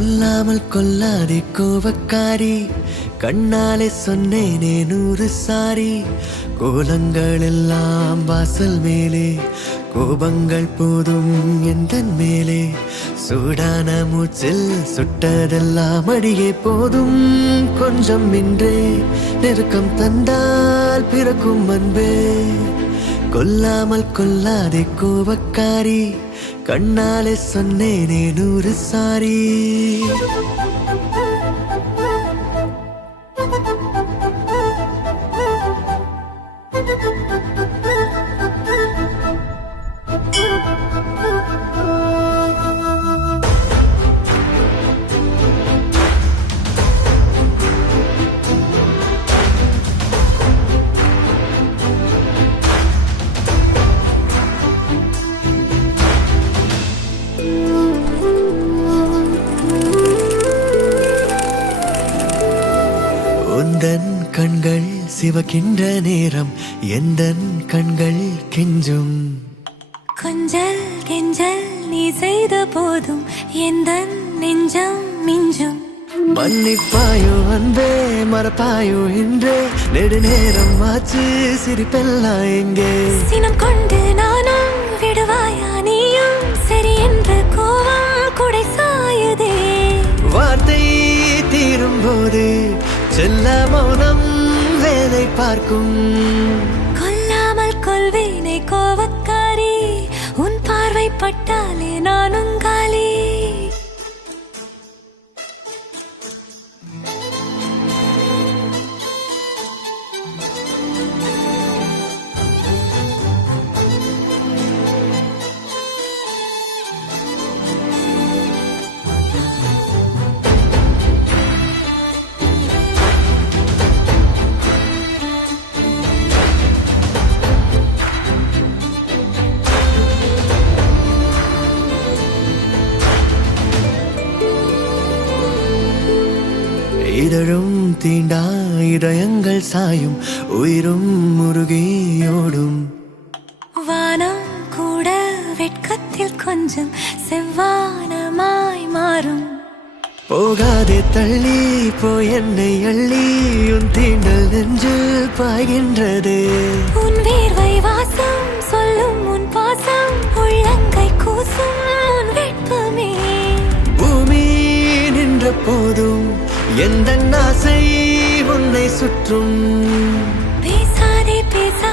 கொல்லாமல் கொல்லாதே கோபக்காரி, கண்ணாலே சொன்னேனே 100 சாரி. கோலங்கள் எல்லாம் வாசல் மேலே, கோபங்கள் போதும் எந்தன் மேலே. சூடான மூச்சில் சுட்டதெல்லாம் அடியே போதும். கொஞ்சம் இன்றே நெருக்கம் தந்தால் பிறக்கும் அன்பே. கொல்லாமல் கொல்லாதே கோபக்காரி, கண்ணாலே சொன்னேனே 100 சாரி. உந்தன் கண்கள் சிவக்கின்ற நேரம் எந்தன் கண்கள் கெஞ்சும். கொஞ்சல் கெஞ்சல் நீ செய்த போதும் எந்தன் நெஞ்சம் மிஞ்சும். மன்னிப்பாயோ அன்பே, மறப்பாயோ இன்றே, நெடுநேரம் ஆச்சு சிரிப்பெல்லாம் எங்கே. சினம் கொண்டு நானும் விடுவாயா நீயும், சரி என்ற கோவம் குடை சாயுதே. வார்த்தை தீரும் போது செல்ல மௌனம் வேலை பார்க்கும். கொல்லாமல் கொள்வேனே கோவக்காரி, உன் பார்வை பட்டாலே நானும் காலி. இதழும் தீண்டா இதயங்கள் சாயும், உயிரும் முருகியோடும். வானம் கூட வெட்கத்தில் கொஞ்சம் செவ்வானமாய் மாறும். போகாதே தள்ளி போய் என்னை அள்ளி, உன் தீண்டல் நெஞ்சில் பாய்கின்றது. உன் வேர்வை வாசம் சொல்லும் உன் பாசம், உள்ளங்கை கூசும் உன் வெட்பமே. பூமி நின்ற போதும் எந்த ஆசை உன்னை சுற்றும். பேசாதே பேசா